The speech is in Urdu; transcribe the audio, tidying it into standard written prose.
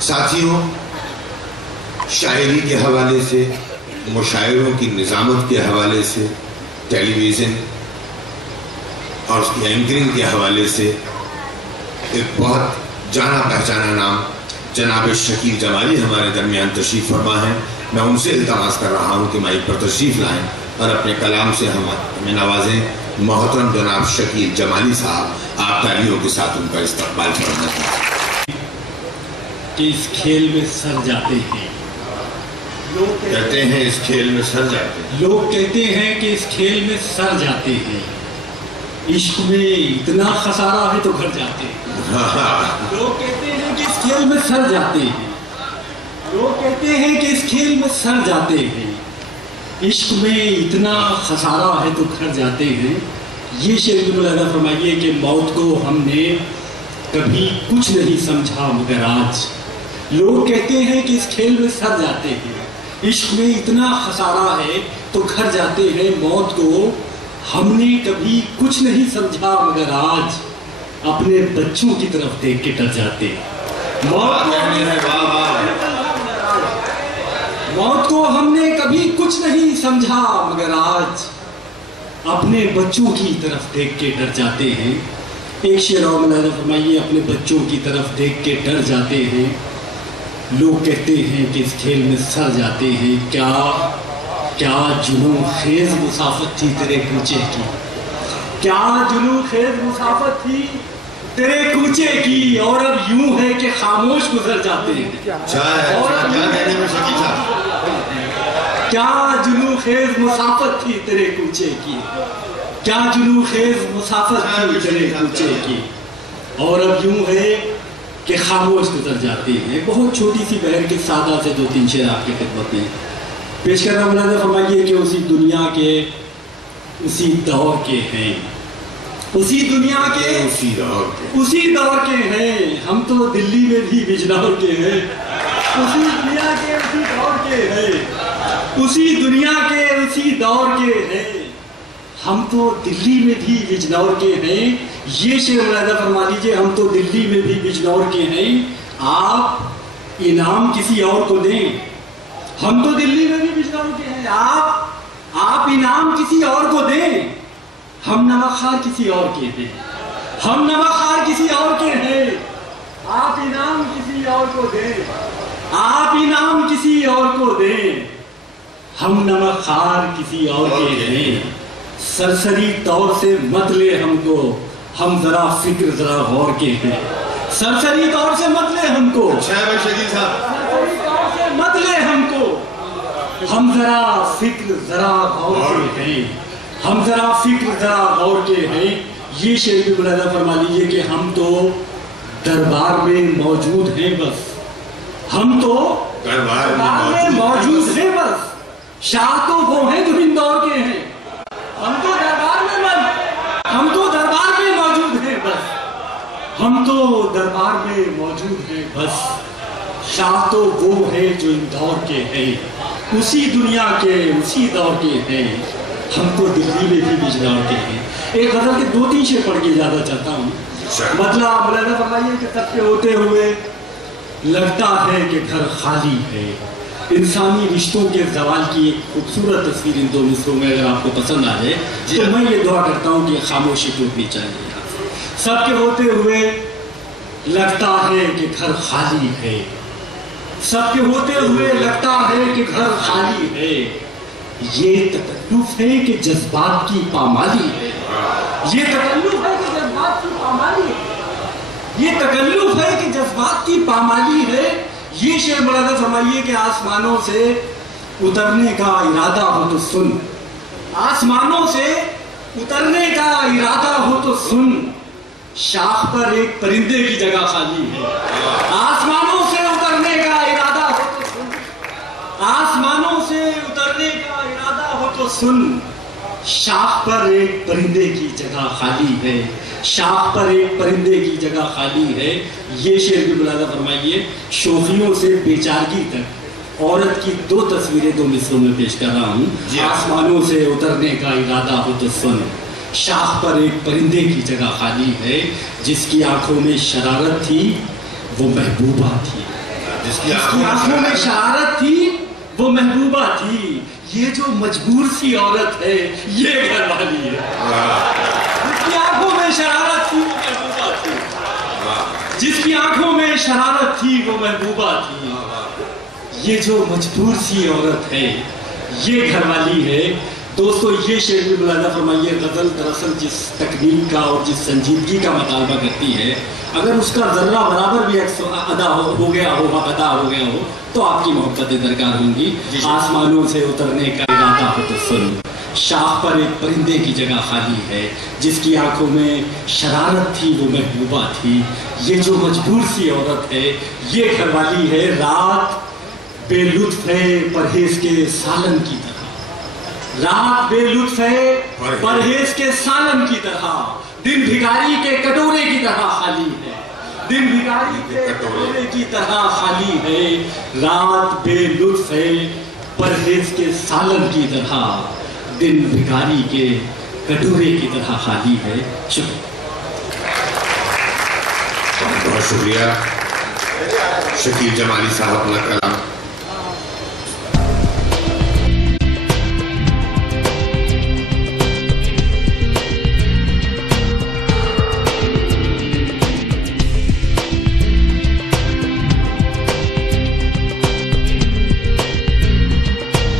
ساتھیوں، شاعری کے حوالے سے، مشاعروں کی نظامت کے حوالے سے، ٹیلی ویژن اور اس کی اینکرنگ کے حوالے سے ایک بہت جانا پہچانا نام جناب شکیل جمالی ہمارے درمیان تشریف فرما ہے۔ میں ان سے التماس کر رہا ہوں کہ مائک پر تشریف لائیں اور اپنے کلام سے ہمیں نوازیں۔ محترم جناب شکیل جمالی صاحب، آپ تالیوں کے ساتھ ان کا استقبال کرنا چاہتے ہیں۔ کہ اس کھیل میں سر جاتے ہیں، کہتے ہیں اس کھیل میں سر جاتے ہیں، لوگ کہتے ہیں کہ اس کھیل میں سر جاتے ہیں، عشق میں اتنا خسارہ ہے تو گھر جاتے ہیں۔ لوگ کہتے ہیں کہ اس کھیل میں سر جاتے ہیں، لوگ کہتے ہیں کہ اس کھیل میں سر جاتے ہیں، عشق میں اتنا خسارہ ہے تو گھر جاتے ہیں۔ یہ شعر بھی ملاحظہ فرمائیے کہ موت کو ہم نے کبھی کچھ نہیں سمجھا مگر آج۔ لوگ کہتے ہیں کہ اس کھیل میں سر جاتے ہیں، عشق میں اتنا خسارہ ہے تو گھر جاتے ہیں، موت کو ہم نے کبھی کچھ نہیں سمجھا مگر آج اپنے بچوں کی طرف دیکھ کے ڈر جاتے ہیں۔ موت کو ہم نے کبھی کچھ نہیں سمجھا مگر آج اپنے بچوں کی طرف دیکھ کے ڈر جاتے ہیں۔ ایک شعر اور ملاحظہ فرمائیے، اپنے بچوں کی طرف دیکھ کے ڈر جاتے ہیں۔ لوگ کہتے ہیں کہ اس کھیل میں سر جاتے ہیں، کیا جنوں خیز مسافت تھی تیرے کوچے کی، کیا جنوں خیز مسافت تھی تیرے کوچے کی، اور اب یوں ہے کہ خاموش گزر جاتے ہیں۔ کیا جنوں خیز مسافت تھی تیرے کوچے کی، کیا جنوں خیز مسافت تھی تیرے کوچے کی، اور اب یوں ہے کہ خاموش گزر جاتے ہیں۔ بہت چھوٹی سی بہر کے سادہ سے 2-3 شعر آپ کی خدمت میں پیش کرنا ملاحظہ فرمائیے کہ اسی دنیا کے اسی دور کے ہیں، اسی دنیا کے اسی دور کے ہیں، ہم تو دلی میں بھی بجنور کے ہیں، اسی دنیا کے اسی دور کے ہیں، اسی دنیا کے اسی دور کے ہیں، ہم تو دلی میں بھی بجنور کے ہیں۔ یہ شعر ملاحظہ فرما لیجیے، ہم تو دلی میں بھی بجنور کے ہیں، آپ انعام کسی اور کو دیں، ہم تو دلی میں بھی بجنور کے ہیں، آپ انعام کسی اور کو دیں، ہم نمکخوار کسی اور کے ہیں، ہم نمکخوار کسی اور کے ہیں، آپ انعام کسی اور کو دیں، آپ انعام کسی اور کو دیں، ہم نمکخوار کسی اور کے ہیں۔ سرسری طور سے مت لے ہم کو، ہم ذرا فکر ذرا غور کے ہیں، سرسری طور سے مت لے ہم کو، سرسری طور سے مت لے ہم کو، ہم ذرا فکر ذرا غور کے ہیں، ہم ذرا فکر ذرا غور کے ہیں۔ یہ شعر بھی ملاحظہ فرما لیجیے کہ ہم تو دربار میں موجود ہیں بس، ہم تو دربار میں موجود ہیں بس، شاہ تو وہ ہیں جو اندور کے ہیں، ہم تو دربار میں موجود ہیں بس، ہم تو دربار میں موجود ہیں بس، شاہ تو وہ ہے جو اندور کے ہیں، اسی دنیا کے اسی دور کے ہیں، ہم تو دلی میں بھی بجنور کے ہیں۔ ایک غزل کے 2-3 شعر پڑھ کے زیادہ چاہتا ہوں۔ مطلب ملاحظہ فرمائیے کہ سب کے ہوتے ہوئے لگتا ہے کہ گھر خالی ہے، انسانی رشتوں کے زوال کی ایک خوبصورت تصویر ان 2 مصروں میں اگر آپ کو پسند آ جائے تو میں یہ دعا کرتا ہوں کہ خاموشی ٹوٹنی چاہیے۔ سب کے ہوتے ہوئے لگتا ہے کہ گھر خالی ہے، سب کے ہوتے ہوئے لگتا ہے کہ گھر خالی ہے، یہ تکلف ہے کہ جذبات کی پامالی ہے، یہ تکلف ہے کہ جذبات کی پامالی ہے، یہ تکلف ہے کہ جذبات کی پامالی ہے۔ یہ شعر ملاحظہ فرمائیے کہ آسمانوں سے اترنے کا ارادہ ہو تو سن، آسمانوں سے اترنے کا ارادہ ہو تو سن، شاخ پر ایک پرندے کی جگہ خالی ہے، آسمانوں سے اترنے کا ارادہ ہو تو سن، آسمانوں سے اترنے کا ارادہ ہو تو سن، شاخ پر ایک پرندے کی جگہ خالی ہے، شاخ پر ایک پرندے کی جگہ خالی ہے۔ یہ شعر بھی ملاحظہ فرمائیے، شوخیوں سے بیچارگی تک عورت کی 2 تصویریں 2 مصروں میں پیش کر رہا ہوں۔ آسمانوں سے اترنے کا ارادہ ہو تو سن، شاخ پر ایک پرندے کی جگہ خالی ہے، جس کی آنکھوں میں شرارت تھی وہ محبوبہ تھی، جس کی آنکھوں میں شرارت تھی وہ محبوبہ تھی. یہ جو مجبور سی عورت ہے یہ گھر والی ہے. جس کی آنکھوں میں شرارت تھی وہ محبوبہ تھی. جس کی آنکھوں میں شرارت تھی وہ محبوبہ تھی. یہ جو مجبور سی عورت ہے یہ گھر والی ہے. دوستو یہ شعر بھی ملاحظہ فرمائیے، غزل دراصل جس تکنیک کا اور جس سنجیدگی کا مطالبہ کرتی ہے، اگر اس کا ذرہ برابر بھی ادا ہو گیا ہو تو آپ کی محبتیں درکار ہوں گی. آسمانوں سے اترنے کا ارادہ ہو تو سن، شاخ پر ایک پرندے کی جگہ خالی ہے. جس کی آنکھوں میں شرارت تھی وہ محبوبہ تھی. یہ جو مجبور سی عورت ہے یہ گھر والی ہے. رات بے لطف ہے پرہیز کے سالن کی طرح. رات بے لطف ہے پرہیز کے سالن کی طرح. دن بھکاری کے کٹورے کی طرح خالی ہے. دن بھکاری کے کٹورے کی طرح خالی ہے. رات بے لطف ہے پرہیز کے سالن کی طرح. دن بھکاری کے کٹورے کی طرح خالی ہے. شکریہ. بہت شکریہ شکیل جمالی صاحب. اپنا کلام